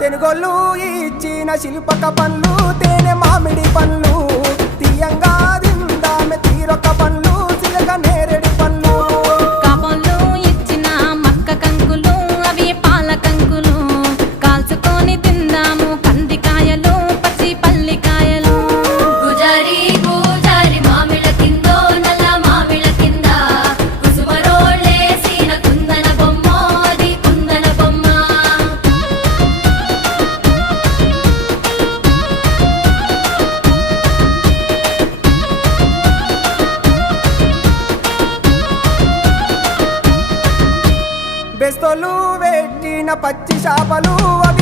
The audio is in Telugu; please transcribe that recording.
తెనుగోళ్ళు ఇచ్చిన శిల్పక పండ్లు తేనె మామిడి పండ్లు తీయంగా దిందామె తీరొక్క పండ్లు చిలక నేరేడు పండ్లు కాపోళ్ళు ఇచ్చిన మక్క కంకులు అవి పాల కంకులు కాల్చుకొని తిందాము కందికాయలు పచ్చి పల్లికాయలు గుజారి గుజారి మామిళ్ళ కిందో నల్ల మామిళ్ళ కింద కుసుమరోళ్ళేసిన కుందన బొమ్మ అది కుందన బొమ్మ బెస్తోలు పెట్టిన పచ్చి చేపలు అవి